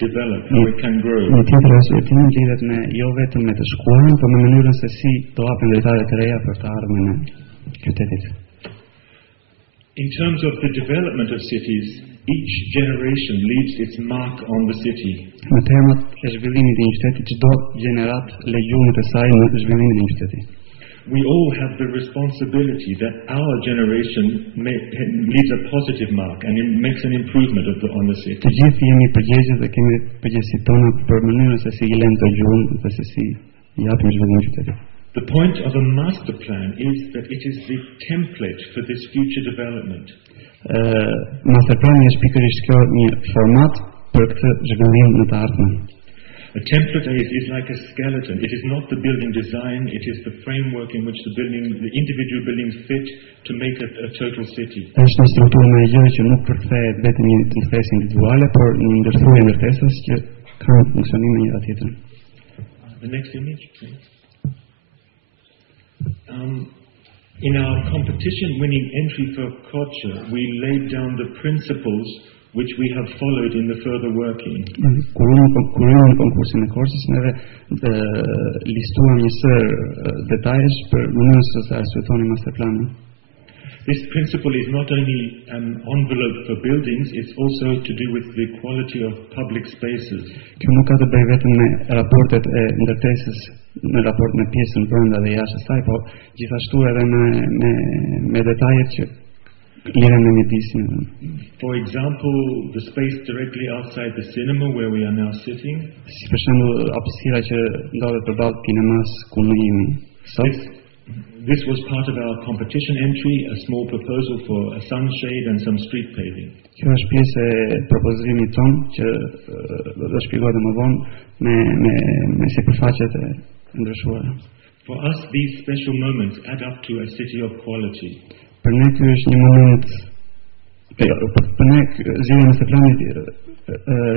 develop, how it can grow. Një tjetër arsye tjetër lidhet me jo vetëm me të shkuarën, por me mënyrën se si do hapen drejtare të reja për të ardhmen e qytetit. In terms of the development of cities, each generation leaves its mark on the city. Në termat e zhvillimit të një qyteti, çdo gjenerat lë gjumin e saj në zhvillimin e një qyteti. We all have the responsibility that our generation leaves a positive mark and it makes an improvement on the city. Të gjithë jemi përgjegjës dhe kemi përgjegjësitë tona për mënyrën se si i lëmë të gjumë dhe se si japim zhvillim qytetit. The point of a master plan is that it is the template for this future development. Master plani është pikërisht kjo një format për këtë zhvillim në të ardhmen. A template is like a skeleton. It is not the building design, it is the framework in which the individual buildings fit to make a total city. Është një strukturë me gjë që nuk përkthehet vetëm një ndërtesë individuale, por një ndërthurje ndërtesës që kanë funksionim me njëra tjetrën. The next image, please. In our competition-winning entry for culture, we laid down the principles which we have followed in the further working. Kur unë konkursin e Korçës, neve listuam një sër detajesh për mënyrën se si arsyetonim masterplanin. This principle is not only an envelope for buildings, it's also to do with the quality of public spaces. Kjo nuk ka të bëjë vetëm me raportet e ndërtesës në raport me pjesën brenda dhe jashtë saj, por gjithashtu edhe me detajet që lidhen me mjedisin. For example, the space directly outside the cinema where we are now sitting. Si për shembull hapësira që ndodhet përballë kinemas ku ne jemi sot. This was part of our competition entry, a small proposal for a sunshade and some street paving. Kjo është pjesë e propozimit ton që do shpjegohet më vonë me sipërfaqet e ndryshuara. For us, these special moments add up to a city of quality. Për ne ky është një moment, për ne zgjidhja e planit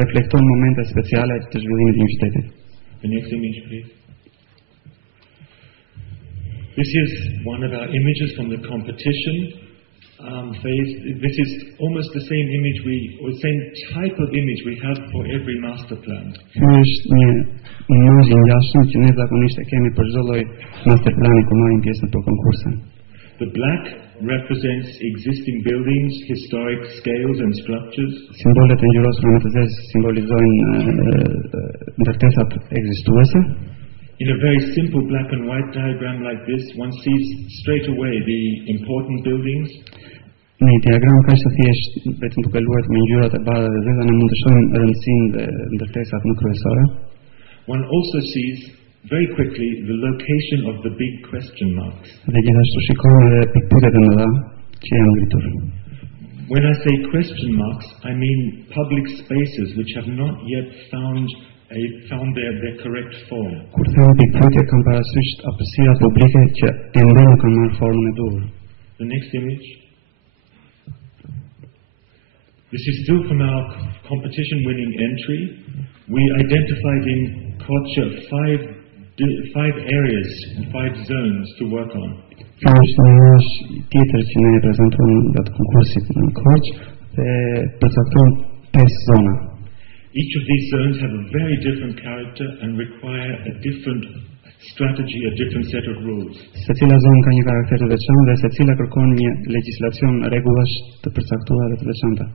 reflekton momente speciale të zhvillimit të një qyteti. The next image, please. This is one of our images from the competition phase. This is almost the same image or the same type of image we have for every master plan. Kjo është një imazh i ngjashëm që ne zakonisht e kemi për çdo lloj master plani kur marrim pjesë në konkurse. The black represents existing buildings, historic scales and structures. Simbolet e ngjyrosura me të zezë simbolizojnë ndërtesat ekzistuese. In a very simple black and white diagram like this, one sees straight away the important buildings. Në një diagram kaq të thjeshtë, vetëm duke luajtur me ngjyrat e bardha dhe zeza, ne mund të shohim rëndësinë dhe ndërtesat më kryesore. One also sees very quickly the location of the big question marks. Dhe gjithashtu shikojmë edhe pikpyetjet e mëdha që janë ngritur. When I say question marks, I mean public spaces which have not yet found their correct form. Kur them pikpyetje kam parasysh hapësira publike që ende nuk kanë marrë formën e duhur. The next image. This is still from our competition-winning entry. We identified in culture five areas, 5 zones to work on. Kjo është një imazh tjetër që ne e prezantojmë gjatë konkursit në Korçë dhe përcaktojmë 5 zona. Each of these zones have a very different character and require a different strategy, a different set of rules. Secila zonë ka një karakter të veçantë dhe secila kërkon një legjislacion rregullash të përcaktuara dhe të veçanta.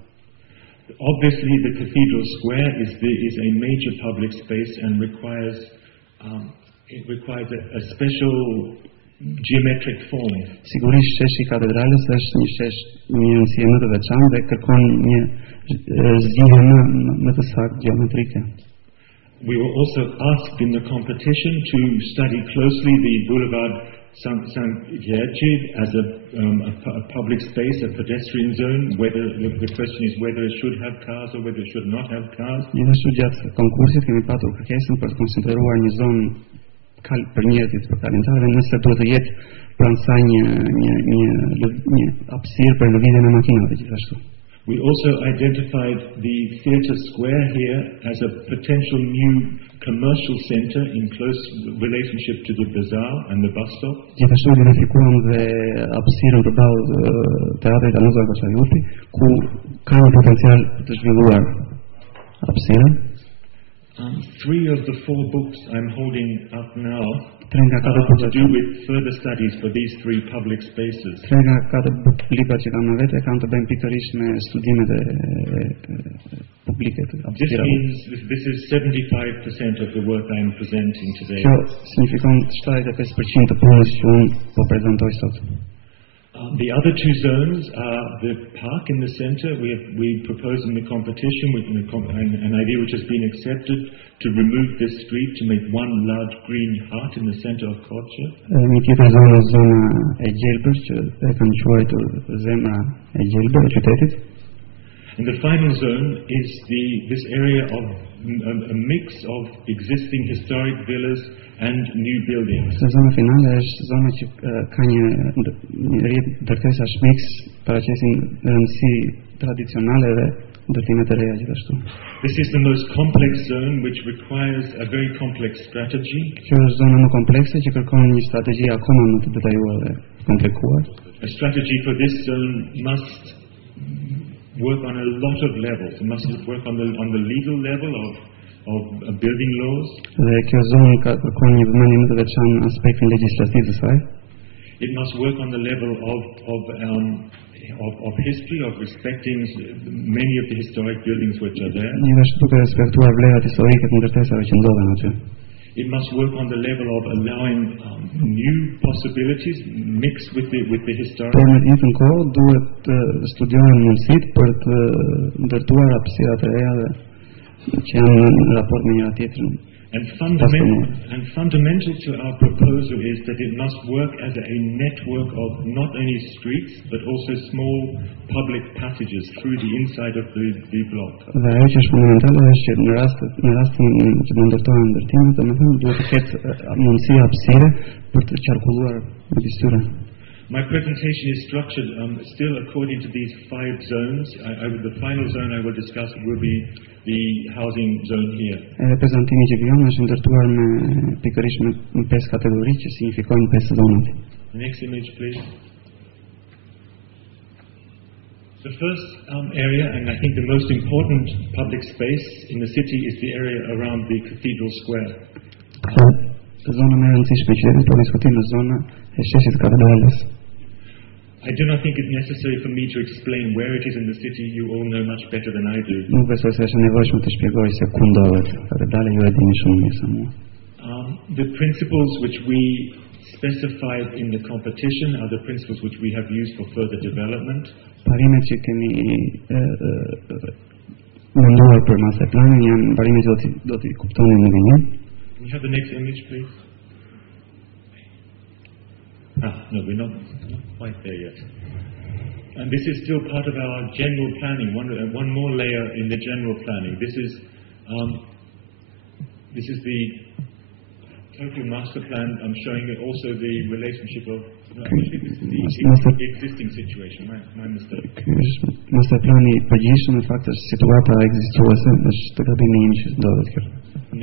Obviously, the Cathedral Square is a major public space and requires a special geometric form. Sigurisht sheshi i katedrales është një shesh me rëndësi më të veçantë dhe kërkon një zgjidhje më të saktë geometrike. We were also asked in the competition to study closely the Boulevard Saint-Giertje as a public space, a pedestrian zone. Whether the question is whether it should have cars or whether it should not have cars. Gjithashtu gjatë konkursit kemi patur kërkesën për të koncentruar një zonë për njerëzit për kalimtarë, nëse duhet të jetë pranë saj një hapësirë për lëvizjen e makinave gjithashtu. We also identified the Theatre Square here as a potential new commercial center in close relationship to the bazaar and the bus stop. Gjithashtu identifikuam dhe hapësirën përballë teatrit Anuza Koçarjuti, ku ka një potencial të zhvilluar hapësirën. 3 of the 4 books I'm holding up now Tre nga are katër to buqet, do with further studies for these 3 public spaces. tre nga katër libra që kam në vete kanë të bëjnë pikërisht me studimet e publike të This hapësirave. means this is 75% of the work I'm presenting today. Kjo signifikon 75% të punës që unë po prezantoj sot. The other 2 zones are the park in the center. We propose in the competition with an idea which has been accepted to remove this street to make one large green heart in the center of Korçë. Një tjetër zonë është zona e gjelbër që e kanë quajtur zemra e gjelbër e qytetit. And the final zone is this area of a mix of existing historic villas and new buildings. Zona finale është zona që ka një rrjet ndërtesash mix, paraqesin rëndësi tradicionale dhe ndërtime të reja gjithashtu. This is the most complex zone which requires a very complex strategy. Kjo është zona më komplekse që kërkon një strategji akoma më të detajuar dhe komplikuar. A strategy for this zone must work on a lot of levels. It must work on the legal level of building laws. Dhe kjo zonë kërkon një vëmendje më të veçantë në aspektin legjislativ të saj. It must work on the level of history, of respecting many of the historic buildings which are there. Gjithashtu duke respektuar vlerat historike të ndërtesave që ndodhen aty. It must work on the level of allowing new possibilities mixed with the historic. Por në të njëjtën kohë duhet të studiohen mundësitë për të ndërtuar hapësira të reja dhe që janë në raport me njëra tjetrën. And fundamental to our proposal is that it must work as a network of not only streets but also small public passages through the inside of the block. Dhe ajo që është fundamentale është që në rastin që do ndërtohen ndërtimet, domethënë duhet të ketë mundësi hapësire për të qarkulluar midis tyre. My presentation is structured still according to these 5 zones. The final zone I will discuss will be the housing zone here. Prezantimi që vjen është ndërtuar me pikërisht me 5 kategori që signifikojnë 5 zonat. Next image, please. The first area, and I think the most important public space in the city, is the area around the Cathedral Square. Zona më e rëndësishme që ne po diskutojmë në zona e sheshit katedrales. I do not think it's necessary for me to explain where it is in the city. You all know much better than I do. Nuk besoj se është nevojshme të shpjegoj se ku ndodhet katedrala, ju e dini shumë mirë se mua. The principles which we specified in the competition are the principles which we have used for further development. Parimet që kemi menduar për masterplanin janë parimet që do t'i kuptonin në vënjë. Can we have the next image, please? No, we're not quite there yet. And this is still part of our general planning, one more layer in the general planning. This is the total master plan. I'm showing you also the relationship of the existing situation. My mistake. Masterplani I përgjithshëm në fakt është situata ekzistuese, është të gabimi im që ndodhet kjo.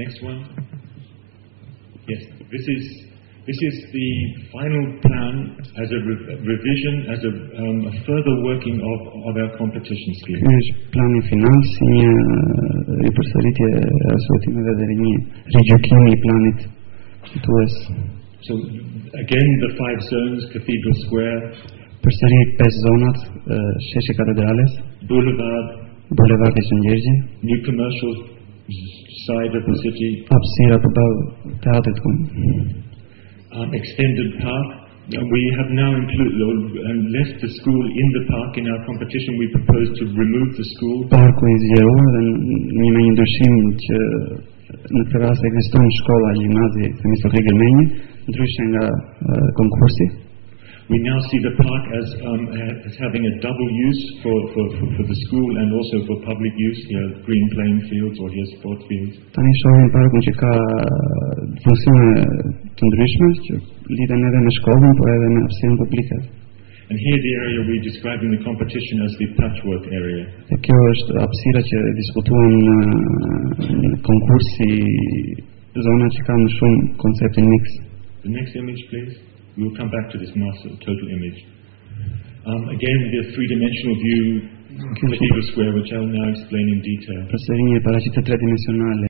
Next one. Yes, this is the final plan as a revision, as a further working of our competition scheme. Ky është plani final si një ripërsëritje e asortimeve dhe një rigjykimi I planit fitues. So again, the 5 zones: Cathedral Square, përsëri 5 zonat, sheshi katedrales, Bulevardi Shëngjërgji, new commercial side of the city, hapësira përballë teatrit extended park. We have now left the school in the park. In our competition, we propose to remove the school. Parku I zgjeruar dhe me një ndryshim që në këtë rast ekziston shkolla gjimnazi Themistoklë Gelmenji, ndryshe nga konkursi. We now see the park as having a double use for the school and also for public use. Here, green playing fields or here sport fields. Tani shohim parkun që ka funksione të ndryshme që lidhen edhe me shkollën, por edhe me hapësirën publike. And here the area we describe in the competition as the patchwork area. Dhe kjo është hapësira që diskutuan në konkursi, zona që kanë shumë konceptin mix. The next image, please. We will come back to this master total image. Again, the 3-dimensional view, Cathedral Square, which I will now explain in detail. Përsëri një paraqitje 3-dimensionale